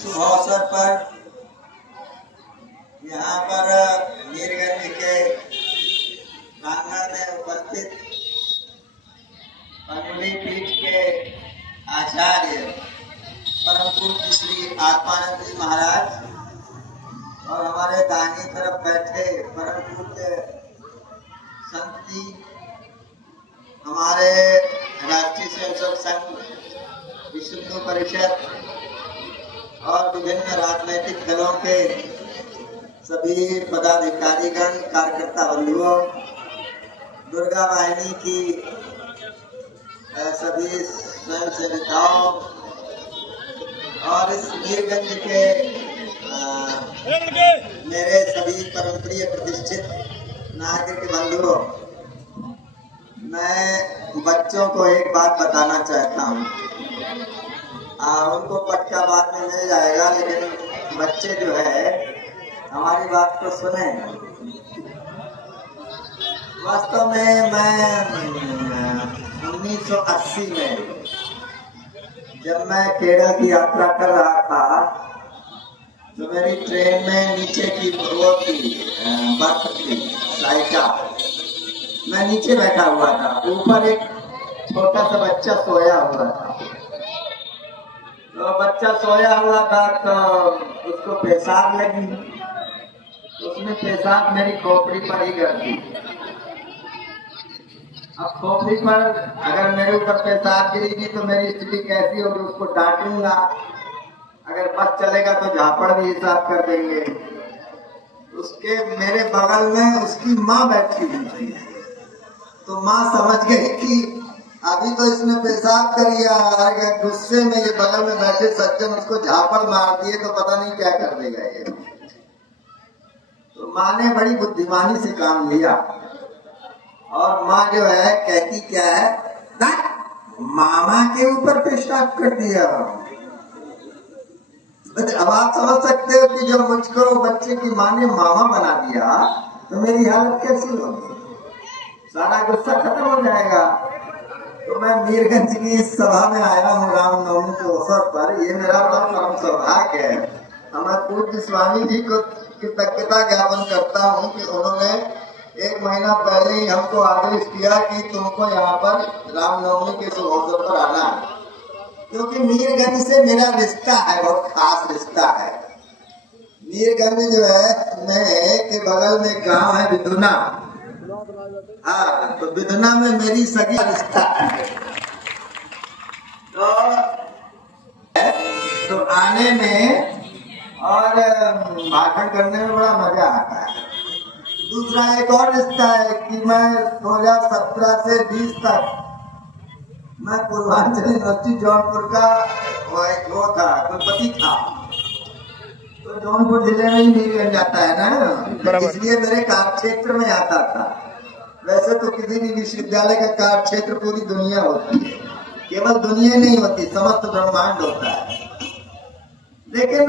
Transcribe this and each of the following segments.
शुभ अवसर पर यहाँ पर मीरगंज के प्रांगण में उपस्थित पंडरी पीठ के आचार्य परम पूज्य श्री आत्मानंद जी महाराज और हमारे दाहिनी तरफ बैठे परम पूज्य संत जी, हमारे राष्ट्रीय स्वयंसेवक संघ, विश्व हिंदू परिषद और विभिन्न राजनीतिक दलों के सभी पदाधिकारीगण, कार्यकर्ता बंधुओं, दुर्गा वाहिनी की सभी स्वयं सेविकाओं और इस मीरगंज के मेरे सभी परम प्रिय प्रतिष्ठित नागरिक बंधुओं, मैं बच्चों को एक बात बताना चाहता हूँ। उनको पक्का बाद में मिल जाएगा, लेकिन बच्चे जो है हमारी बात को सुने। वास्तव में मैं 1980 में जब मैं केरल की यात्रा कर रहा था तो मेरी ट्रेन में नीचे की वो थी, बर्फ थी, साइका। मैं नीचे बैठा हुआ था, ऊपर एक छोटा सा बच्चा सोया हुआ था। तो बच्चा सोया हुआ था तो उसको पेशाब लगी, तो उसने पेशाब मेरी खोपड़ी पर ही कर दी। अब खोपड़ी पर अगर मेरे ऊपर पेशाब गिरेगी तो मेरी स्थिति कैसी होगी, उसको डांटूंगा, अगर बच चलेगा तो झापड़ भी हिसाब कर देंगे। उसके मेरे बगल में उसकी माँ बैठी हुई थी, तो माँ समझ गई कि अभी तो इसने पेशाब कर लिया, गुस्से में ये बगल में बैठे सज्जन उसको झापड़ मार दिए तो पता नहीं क्या कर देगा ये। तो माँ ने बड़ी बुद्धिमानी से काम लिया और माँ जो है कहती क्या है, मामा के ऊपर पेशाब कर दिया। अब आप समझ सकते हो कि जब मुझको बच्चे की माँ ने मामा बना दिया तो मेरी हालत कैसी होगी, सारा गुस्सा खत्म हो जाएगा। तो मैं मीरगंज की इस सभा में आया हूँ रामनवमी के अवसर पर। ये मेरा बड़ा परम सौभाग्य है। मैं पूज्य स्वामी जी को कृतज्ञता ज्ञापन करता हूँ कि उन्होंने 1 महीना पहले ही हमको आदेश किया कि तुमको यहाँ पर रामनवमी के शुभ अवसर पर आना है, क्योंकि मीरगंज से मेरा रिश्ता है, बहुत खास रिश्ता है। मीरगंज जो है में के बगल में गांव है विधुना। हाँ, तो विधुना में मेरी सगी रिश्ता है। तो आने में और भाषण करने में बड़ा मजा आता है। दूसरा एक और रिश्ता है कि मैं 2017 से 20 तक मैं पूर्वांचल यूनिवर्सिटी जौनपुर का वो था, कुलपति था। तो जौनपुर जिले में ही मीरगंज जाता है ना, इसलिए मेरे कार्य क्षेत्र में आता था। वैसे तो किसी भी विश्वविद्यालय का कार्य क्षेत्र पूरी दुनिया होती है, केवल दुनिया नहीं होती, समस्त ब्रह्मांड होता है। लेकिन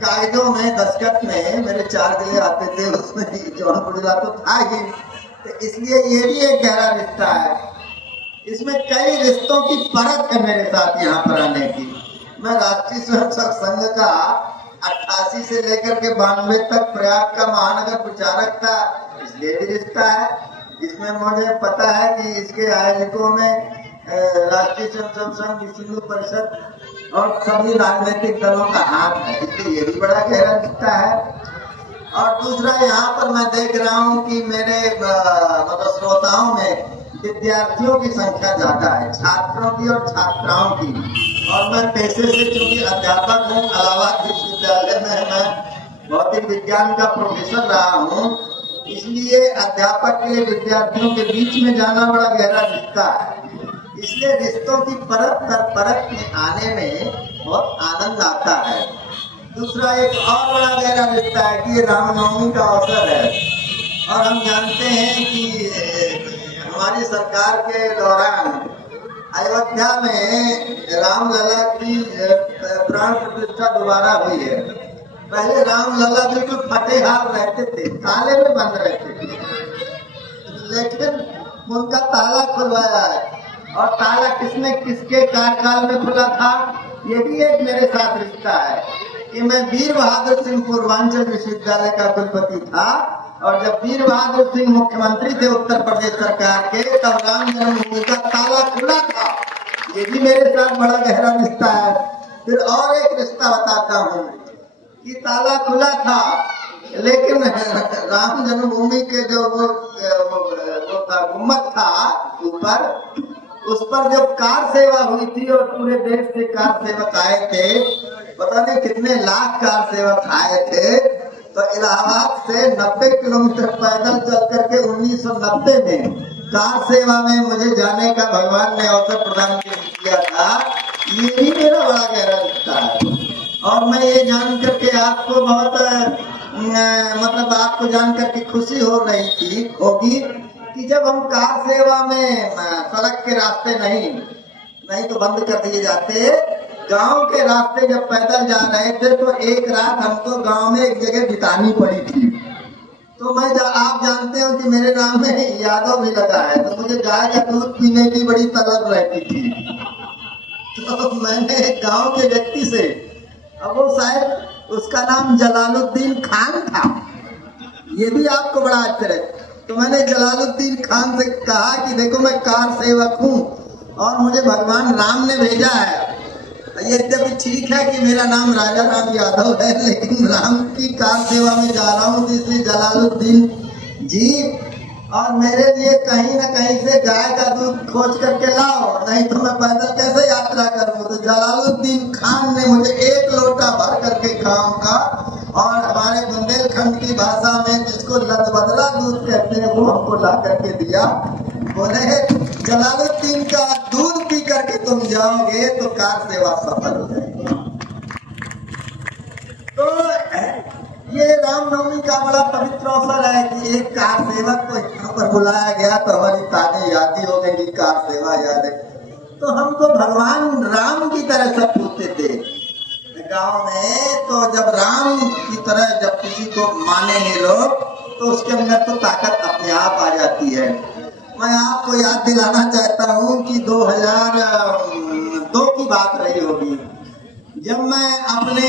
कायदों में, दस्तखत में मेरे 4 जिले आते थे, उसमें जौनपुर जिला तो था ही, तो इसलिए ये भी एक गहरा रिश्ता है। इसमें कई रिश्तों की परत है मेरे साथ यहाँ पर आने की। मैं राष्ट्रीय स्वयंसेवक संघ का 88 से लेकर के 92 तक प्रयाग का महानगर प्रचारक था, इसलिए भी रिश्ता है। इसमें मुझे पता है कि इसके आयोजकों में राष्ट्रीय स्वयंसेवक संघ, विश्व हिंदू परिषद और सभी राजनीतिक दलों का हाथ है, इसलिए ये भी बड़ा गहरा रिश्ता है। और दूसरा, यहाँ पर मैं देख रहा हूँ कि मेरे मतलब श्रोताओं में विद्यार्थियों की संख्या ज्यादा है, छात्रों की और छात्राओं की। और मैं पेशे से चूंकि अध्यापक हूँ, इलाहाबाद विश्वविद्यालय में मैं भौतिक विज्ञान का प्रोफेसर रहा हूँ, इसलिए अध्यापक के विद्यार्थियों के बीच में जाना बड़ा गहरा रिश्ता है। इसलिए रिश्तों की परत दर परत में आने में बहुत आनंद आता है। दूसरा एक और बड़ा गहरा रिश्ता है कि ये रामनवमी का अवसर है और हम जानते हैं कि हमारी सरकार के दौरान अयोध्या में रामलला की प्राण प्रतिष्ठा दोबारा हुई है। पहले रामलला बिल्कुल फटे हाथ रहते थे, ताले में बंद रहते थे, लेकिन उनका ताला खुलवाया है। और ताला किसने किसके कार्यकाल में खुला था? ये भी एक मेरे साथ रिश्ता है कि मैं वीर बहादुर सिंह पूर्वांचल विश्वविद्यालय का कुलपति था, और जब वीर बहादुर सिंह मुख्यमंत्री थे उत्तर प्रदेश सरकार के, तब राम जन्मभूमि का ताला खुला था। ये भी मेरे साथ बड़ा गहरा रिश्ता है। फिर और एक रिश्ता बताता हूँ कि ताला खुला था, लेकिन राम जन्मभूमि के जो वो था गुम्बद था ऊपर, उस पर जब कार सेवा हुई थी और पूरे देश से कार सेवक आए थे, पता नहीं कितने लाख कार सेवक आए थे, तो इलाहाबाद से 90 किलोमीटर पैदल चल करके 1990 में कार सेवा में मुझे जाने का भगवान ने अवसर प्रदान किया था। ये भी मेरा बड़ा गहरा रिश्ता है। और मैं ये जान करके आपको बहुत मतलब आपको जान करके खुशी हो रही थी होगी कि जब हम कार सेवा में सड़क के रास्ते नहीं तो बंद कर दिए जाते, गांव के रास्ते जब पैदल जा रहे थे तो एक रात हमको गांव में एक जगह बितानी पड़ी थी। तो मैं आप जानते हो कि मेरे नाम में यादव भी लगा है, तो मुझे गाय का दूध पीने की बड़ी तलब रहती थी। तो मैंने गांव के व्यक्ति से, अब वो शायद उसका नाम जलालुद्दीन खान था, ये भी आपको बड़ा आश्चर्य, तो मैंने जलालुद्दीन खान से कहा कि देखो मैं कार सेवक हूँ और मुझे भगवान राम ने भेजा है। ये जब ठीक है कि मेरा नाम राजा राम यादव है, लेकिन राम की कार सेवा में जा रहा हूँ, इसलिए जलालुद्दीन जी और मेरे लिए कहीं ना कहीं से गाय का दूध खोज करके लाओ, नहीं तो मैं पैदल कैसे यात्रा करूँ। तो जलालुद्दीन खान ने मुझे एक लोटा भर करके गाँव का, और हमारे बुंदेलखंड की भाषा में जिसको लदबदला दूध कहते हैं, वो हमको ला करके दिया। बोले जलालुद्दीन का दूध पी करके तुम जाओगे तो कार सेवा सफल हो जाएगी। तो ये रामनवमी का बड़ा पवित्र अवसर है कि एक कार सेवक को यहाँ पर बुलाया गया, तो हमारी ताने यादी हो गई, कार सेवा याद है। तो हमको भगवान राम की तरह सब पूछते थे गांव में। तो जब राम की तरह जब किसी को मानेंगे लोग, तो उसके अंदर तो ताकत अपने आप आ जाती है। मैं आपको याद दिलाना चाहता हूँ कि 2002 की बात रही होगी, जब मैं अपने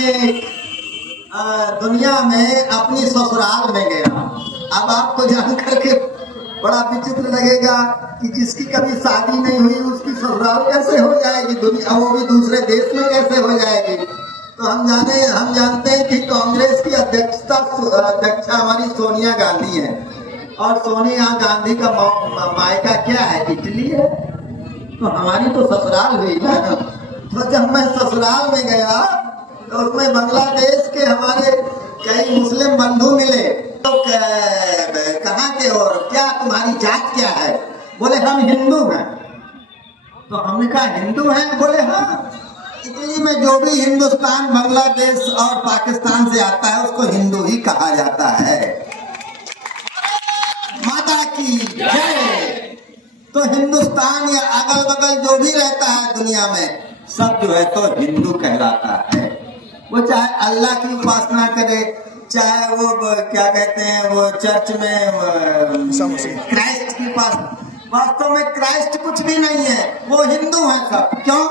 दुनिया में अपनी ससुराल में गया। अब आपको जान करके बड़ा विचित्र लगेगा कि जिसकी कभी शादी नहीं हुई उसकी ससुराल कैसे हो जाएगी, दुनिया वो भी दूसरे देश में कैसे हो जाएगी। तो हम जानते हैं कि कांग्रेस की अध्यक्षा हमारी सोनिया गांधी है, और सोनिया गांधी का मायका क्या है, इटली है। तो हमारी तो ससुराल हुई ना। तो जब मैं ससुराल में गया तो उसमें बांग्लादेश के हमारे कई मुस्लिम बंधु मिले। तो कहाँ के और क्या तुम्हारी जात क्या है? बोले हम हिंदू हैं। तो हमने कहा हिंदू हैं? बोले हाँ, इटली में जो भी हिंदुस्तान, बांग्लादेश और पाकिस्तान से आता है उसको हिंदू ही कहा जाता है। माता की जय। तो हिंदुस्तान या अगल बगल जो भी रहता है दुनिया में, सब जो है तो हिंदू कहलाता है। वो चाहे अल्लाह की उपासना करे, चाहे वो क्या कहते हैं वो चर्च में क्राइस्ट की उपासना, वास्तव में क्राइस्ट कुछ भी नहीं है, वो हिंदू है सब। क्यों?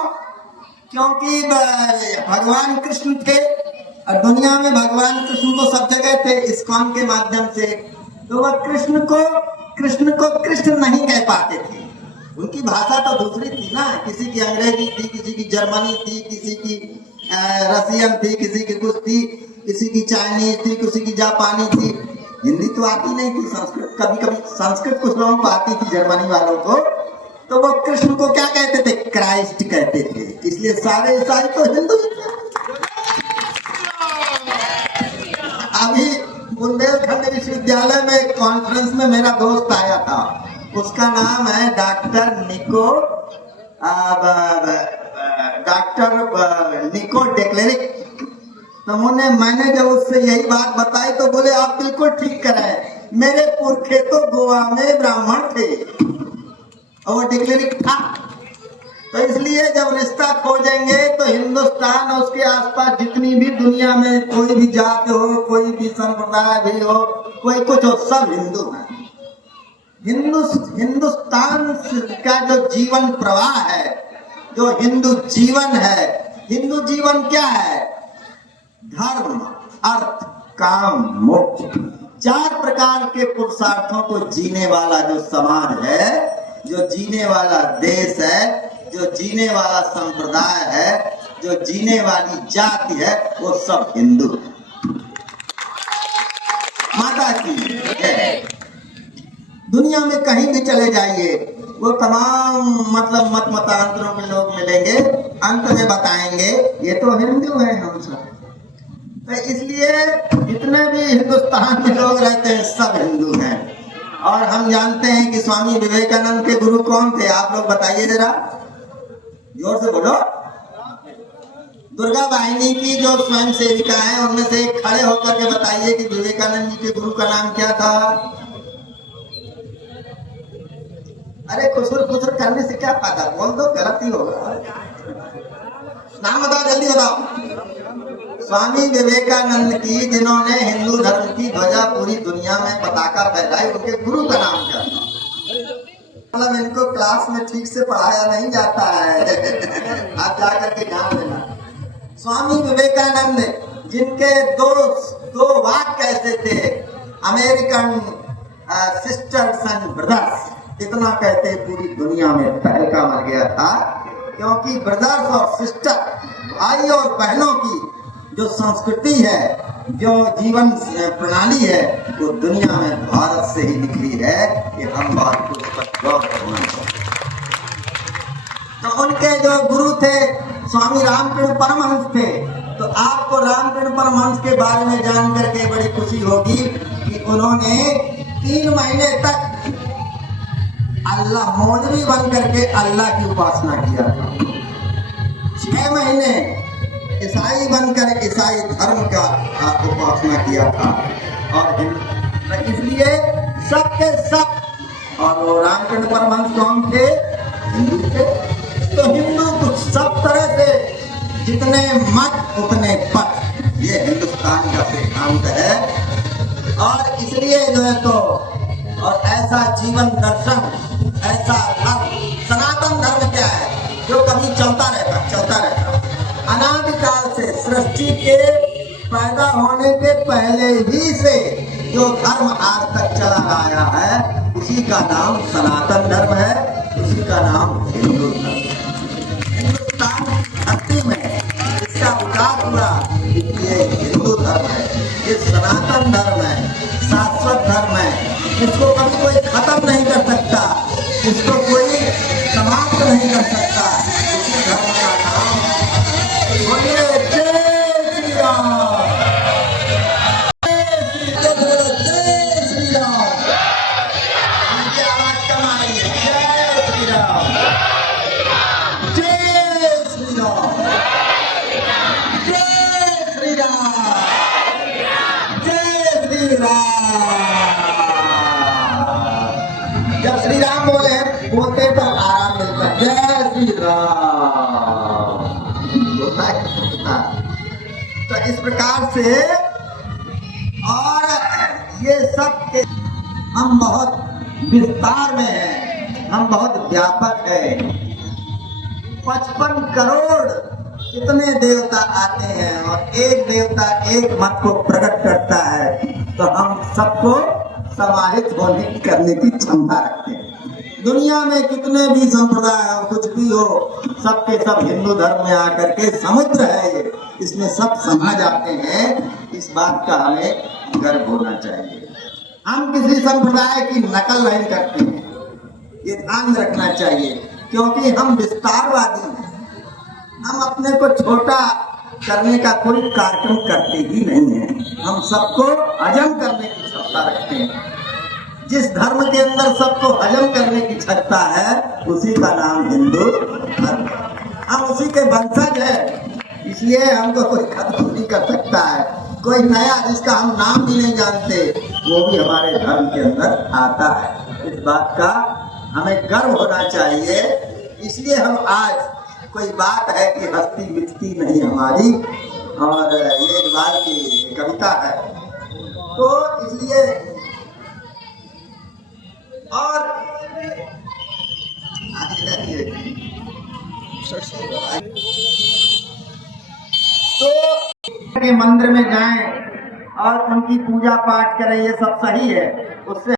क्योंकि भगवान कृष्ण थे और दुनिया में भगवान कृष्ण को सब जगह थे इस्कॉन के माध्यम से। तो वह कृष्ण को कृष्ण नहीं कह पाते थे, उनकी भाषा तो दूसरी थी ना। किसी की अंग्रेजी थी, किसी की जर्मनी थी, किसी की रसियन थी, किसी की कुछ थी, किसी की चाइनीज थी, किसी की जापानी थी। हिंदी तो आती नहीं थी, संस्कृत कभी कभी संस्कृत कुछ लोगों को आती थी, जर्मनी वालों को। तो वो कृष्ण को क्या कहते थे? क्राइस्ट कहते थे। इसलिए सारे ईसाई तो हिंदू ही थे। अभी बुंदेलखंड विश्वविद्यालय में एक कॉन्फ्रेंस में मेरा दोस्त आया था, उसका नाम है डॉक्टर निको डेक्लेरिक। तो मैंने जब उससे यही बात बताई तो बोले आप बिल्कुल ठीक कराए, मेरे पुरखे तो गोवा में ब्राह्मण थे और वो डिक्लेरिक था। तो इसलिए जब रिश्ता खोजेंगे तो हिंदुस्तान और उसके आसपास जितनी भी दुनिया में कोई भी जात हो, कोई भी संप्रदाय भी हो, कोई कुछ हो, सब हिंदू हैं। हिंदुस्तान का जो जीवन प्रवाह है, जो हिंदू जीवन है, हिंदू जीवन क्या है? धर्म, अर्थ, काम, मोक्ष, 4 प्रकार के पुरुषार्थों को जीने वाला जो समाज है, जो जीने वाला देश है, जो जीने वाला संप्रदाय है, जो जीने वाली जाति है, वो सब हिंदू। माता की जय। दुनिया में कहीं भी चले जाइए, वो तमाम मतलब मत मतांतरों के लोग मिलेंगे, अंत में बताएंगे ये तो हिंदू है हम सब। तो इसलिए जितने भी हिंदुस्तान में लोग रहते हैं सब हिंदू हैं। और हम जानते हैं कि स्वामी विवेकानंद के गुरु कौन थे? आप लोग बताइए जरा, जोर से बोलो। दुर्गा वाहिनी की जो स्वयं सेविका है उनमें से एक खड़े होकर के बताइए कि विवेकानंद जी के गुरु का नाम क्या था? अरे खुसुर खुसुर करने से क्या फायदा, बोल दो, गलती होगा। नाम बताओ, जल्दी बताओ। स्वामी विवेकानंद की, जिन्होंने हिंदू धर्म की ध्वजा पूरी दुनिया में पताका फहराई, उनके गुरु का नाम क्या था? मतलब इनको क्लास में ठीक से पढ़ाया नहीं जाता है। आप जाकर के ध्यान देना। स्वामी विवेकानंद जिनके दो वाक्य ऐसे थे, अमेरिकन सिस्टर्स एंड ब्रदर्स, इतना कहते पूरी दुनिया में तहलका मच गया था। क्योंकि ब्रदर्स और सिस्टर, भाई और बहनों की जो संस्कृति है, जो जीवन प्रणाली है, वो दुनिया में भारत से ही निकली है। कि हम भारत को उस पर गौर करना चाहिए। तो उनके जो गुरु थे स्वामी रामकृष्ण परमहंस थे। तो आपको रामकृष्ण परमहंस के बारे में जान करके बड़ी खुशी होगी कि उन्होंने 3 महीने तक अल्लाह मौलवी बन करके अल्लाह की उपासना किया था। 6 महीने ईसाई बनकर ईसाई धर्म का उपासना किया था। और इसलिए सबके सब, और वो रामकृष्ण परमहंस कौन थे? हिंदू थे। तो हिंदू कुछ सब तरह से जितने मत उतने पथ, ये हिंदुस्तान का सिद्धांत है। और इसलिए जो है तो, और ऐसा जीवन दर्शन, ऐसा धर्म, सनातन धर्म क्या है? जो कभी चलता रहता अनादिकाल से, सृष्टि के पैदा होने के पहले ही से जो धर्म आज तक चला आया है, उसी का नाम सनातन धर्म है, उसी का नाम हिंदू धर्म। हिंदुस्तान धरती में इसका विकास हुआ, ये हिंदू धर्म है, ये सनातन धर्म है, शाश्वत धर्म है। इसको कभी कोई खत्म नहीं कर सकता, इसको कोई समाप्त नहीं कर सकता। इसी धर्म का नाम बोलिए जय श्री राम, जय श्री राम। इनकी आवाज कम आ रही है। जय श्री राम, जय श्री राम, जय श्री राम, जय श्री राम। जब श्री राम बोलते तो आराम मिलता। जय श्री राम होता। तो इस प्रकार से, और ये सब के हम बहुत विस्तार में हैं, हम बहुत व्यापक है। 55 करोड़ कितने देवता आते हैं और एक देवता एक मत को प्रकट करता है। तो हम सबको समाहित होने करने की क्षमता रखते हैं। दुनिया में कितने भी संप्रदाय हो, कुछ भी हो, सबके सब हिंदू धर्म में आकर के समुद्र है ये, इसमें सब समा जाते हैं। इस बात का हमें गर्व होना चाहिए। हम किसी संप्रदाय की नकल नहीं करते हैं, ये ध्यान रखना चाहिए। क्योंकि हम विस्तारवादी हैं, हम अपने को छोटा करने का कोई कार्यक्रम करते ही नहीं है। हम सबको हजम करने की क्षमता रखते हैं। जिस धर्म के अंदर सबको हजम करने की क्षमता है, उसी का नाम हिंदू धर्म। हम उसी के वंशज हैं, इसलिए हमको कोई खत्म नहीं कर सकता है। कोई नया जिसका हम नाम भी नहीं जानते, वो भी हमारे धर्म के अंदर आता है। इस बात का हमें गर्व होना चाहिए। इसलिए हम आज, कोई बात है कि हस्ती मिटती नहीं हमारी, और ये इकबाल की कविता है। तो इसलिए, और तो के मंदिर में जाएं और उनकी पूजा पाठ करें, ये सब सही है। उससे